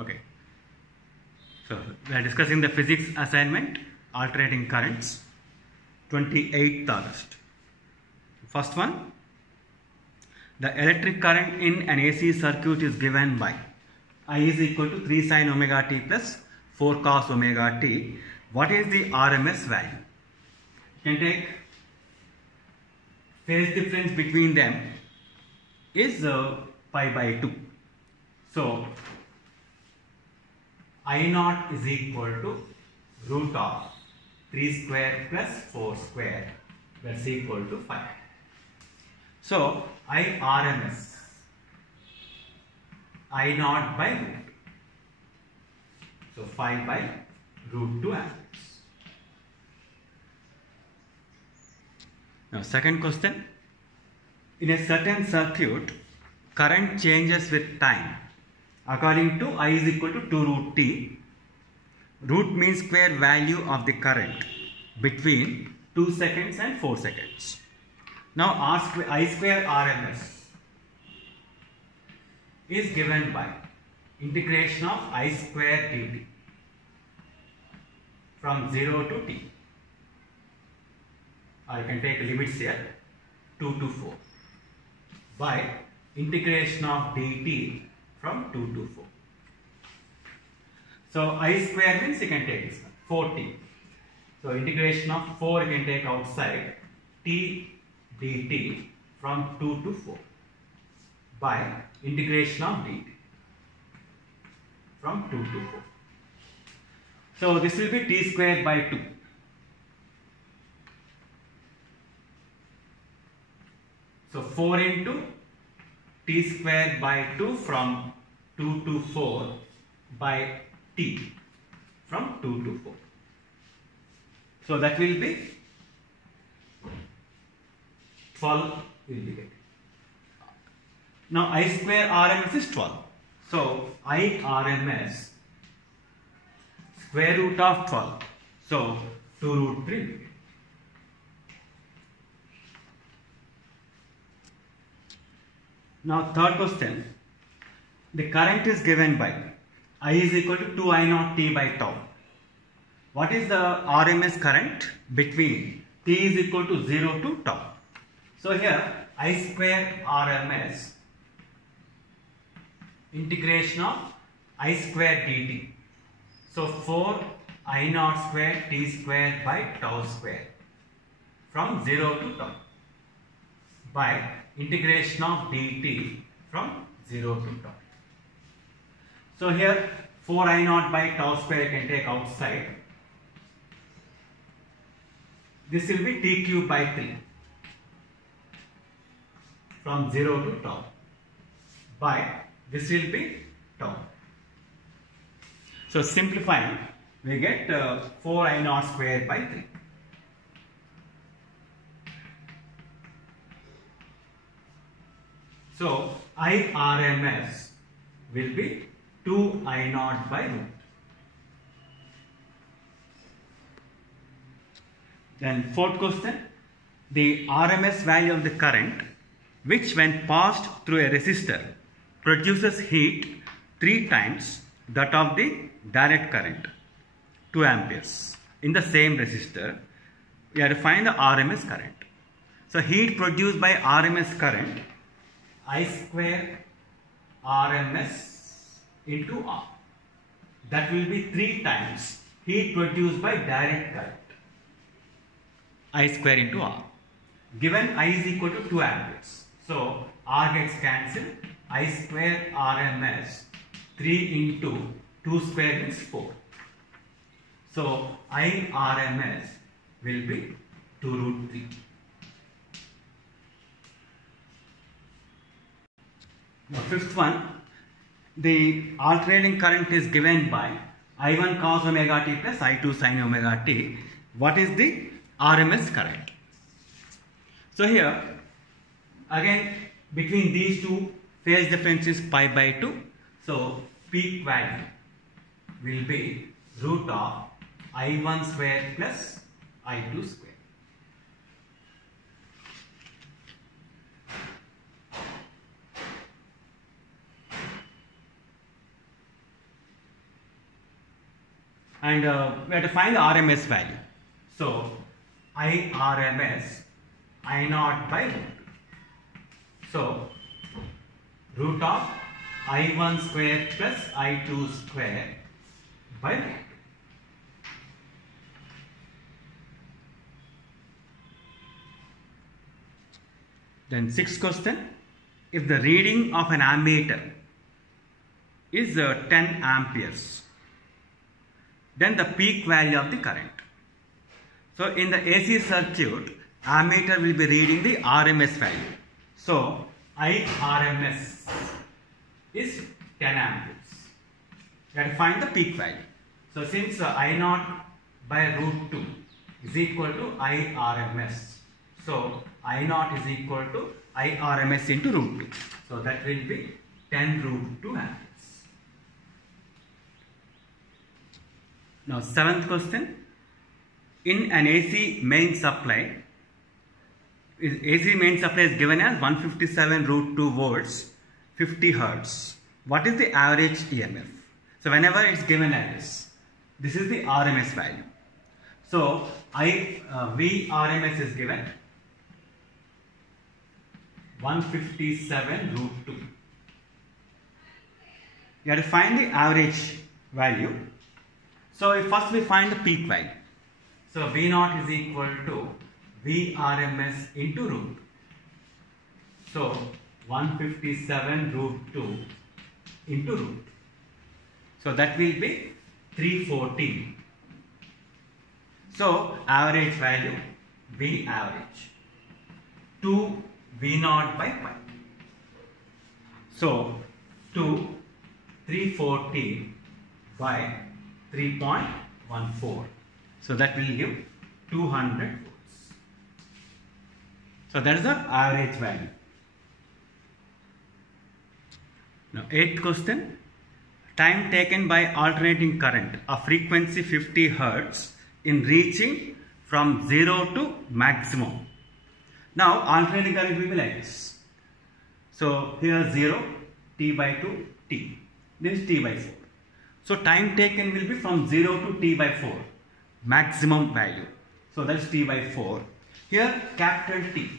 Okay. So we are discussing the physics assignment, alternating currents, 28th August. First one, the electric current in an AC circuit is given by I is equal to 3 sin omega t plus 4 cos omega t. What is the RMS value? You can take phase difference between them is pi by 2. So I naught is equal to root of 3 square plus 4 square, that's equal to 5. So I RMS I naught by root. So 5 by root 2 amperes. Now second question. In a certain circuit, current changes with time according to I is equal to 2 root t. Root mean square value of the current between 2 seconds and 4 seconds. Now I square RMS is given by integration of I square dt from 0 to t. Or you can take limits here 2 to 4 by integration of dt from 2 to 4. So I square means you can take this one 4t. So integration of 4 you can take outside t dt from 2 to 4 by integration of dt from 2 to 4. So this will be t square by 2. So 4 into t square by 2 from 2 to 4 by t from 2 to 4. So that will be 12 will be getting. Now I square RMS is 12. So I RMS square root of 12. So 2 root 3 will be getting. Now third question, the current is given by I is equal to 2 I naught t by tau. What is the RMS current between t is equal to 0 to tau? So here I square RMS integration of I square dt. So 4 I naught square t square by tau square from 0 to tau by integration of dt from 0 to tau. So here 4 I naught by tau square you can take outside. This will be t cube by 3 from 0 to tau by this will be tau. So simplifying we get 4 I naught square by 3. So I RMS will be 2 I naught by root. Then fourth question, the RMS value of the current which when passed through a resistor produces heat 3 times that of the direct current 2 amperes in the same resistor. We have to find the RMS current. So heat produced by RMS current I square RMS into R. That will be 3 times heat produced by direct current I square into R. Given I is equal to 2 amperes. So R gets cancelled. I square RMS 3 into 2 square means 4. So I RMS will be 2 root 3. The fifth one, the alternating current is given by I1 cos omega t plus I2 sin omega t. What is the RMS current? So here again between these two phase difference is pi by 2. So peak value will be root of I1 square plus I2 square. and we have to find the RMS value. So IRMS I naught by root. So root of I1 square plus I2 square by root. Then sixth question, if the reading of an ammeter is 10 amperes, then the peak value of the current. So in the AC circuit, ammeter will be reading the RMS value. So IRMS is 10 amperes. You have to find the peak value. So since I naught by root 2 is equal to IRMS, so I naught is equal to IRMS into root 2. So that will be 10 root 2 amperes. Now seventh question. In an AC main supply, AC main supply is given as 157 root 2 volts, 50 hertz. What is the average EMF? So whenever it's given as this is the RMS value. So VRMS is given 157 root 2. You have to find the average value. So first we find the peak value. So V0 is equal to VRMS into root. So 157 root 2 into root. So that will be 314. So average value V average 2 V0 by pi. So 2 314 by 3.14. So that will give 200 volts. So that is the average value. Now eighth question. Time taken by alternating current of frequency 50 hertz in reaching from 0 to maximum. Now alternating current will be like this. So here 0, T by 2, T. This is T by 4. So time taken will be from 0 to T by 4. Maximum value. So that is T by 4. Here capital T.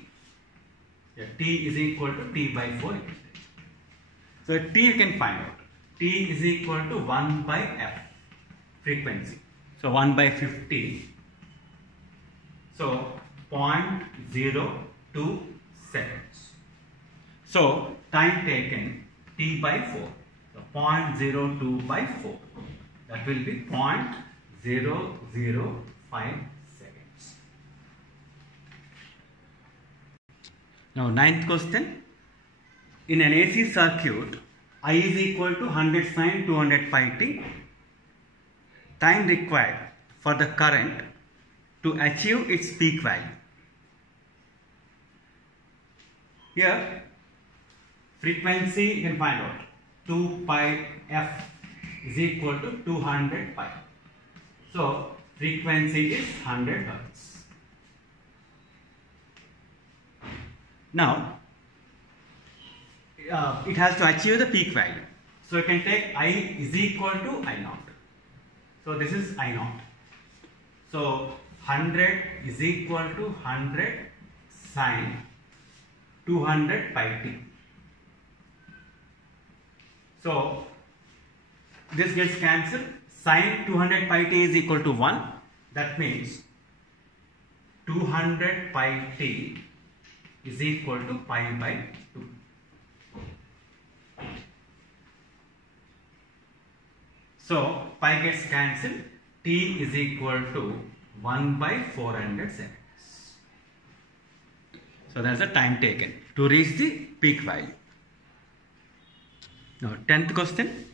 Here, T is equal to T by 4. So T you can find out. T is equal to 1 by F. Frequency. So 1 by 50. So 0.02 seconds. So time taken T by 4. So 0.02 by 4. That will be 0.005 seconds. Now ninth question. In an AC circuit, I is equal to 100 sin 200 pi t. Time required for the current to achieve its peak value. Here, frequency you can find out. 2 pi f is equal to 200 pi. So, frequency is 100 hertz. Now, it has to achieve the peak value. So, you can take I is equal to I naught. So, this is I naught. So, 100 is equal to 100 sin 200 pi t. So, this gets cancelled. Sin 200 pi t is equal to 1. That means 200 pi t is equal to pi by 2. So, pi gets cancelled. T is equal to 1 by 400 seconds. So, that is the time taken to reach the peak value. Now, 10th question.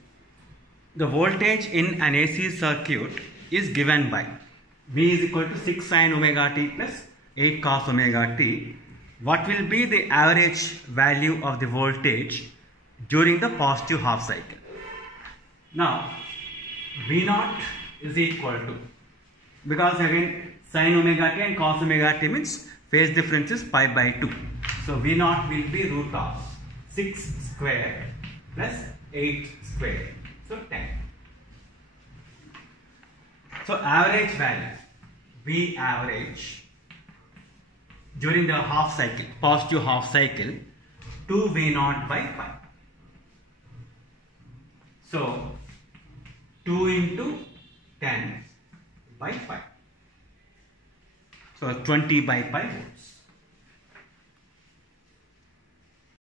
The voltage in an AC circuit is given by V is equal to 6 sin omega t plus 8 cos omega t. What will be the average value of the voltage during the positive half cycle? Now, V0 is equal to, because again sin omega t and cos omega t means phase difference is pi by 2. So, V0 will be root of 6 square plus 8 square. So 10. So average value, V average during the half cycle, positive half cycle, 2 V0 by pi. So 2 into 10 by pi. So 20 by pi volts.